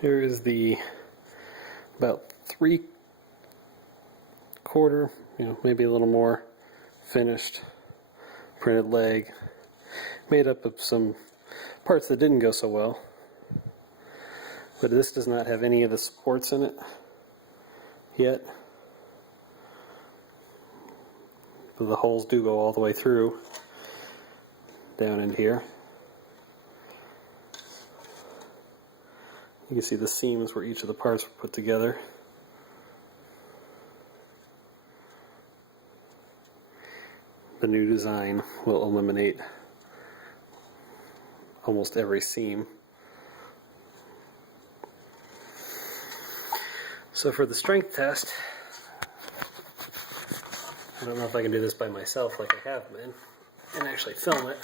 Here is the about 3/4, maybe a little more, finished printed leg, made up of some parts that didn't go so well. But this does not have any of the supports in it yet. But the holes do go all the way through down in here. You can see the seams where each of the parts were put together. The new design will eliminate almost every seam. So for the strength test, I don't know if I can do this by myself like I have been and actually film it.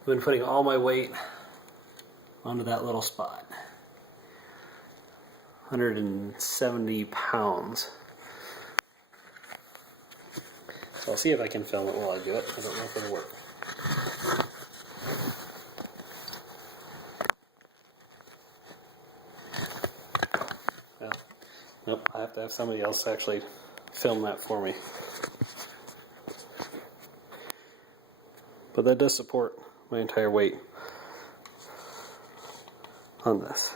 I've been putting all my weight onto that little spot. 170 pounds. So I'll see if I can film it while I do it. I don't know if it'll work. Well, nope, I have to have somebody else actually film that for me. But that does support my entire weight on this.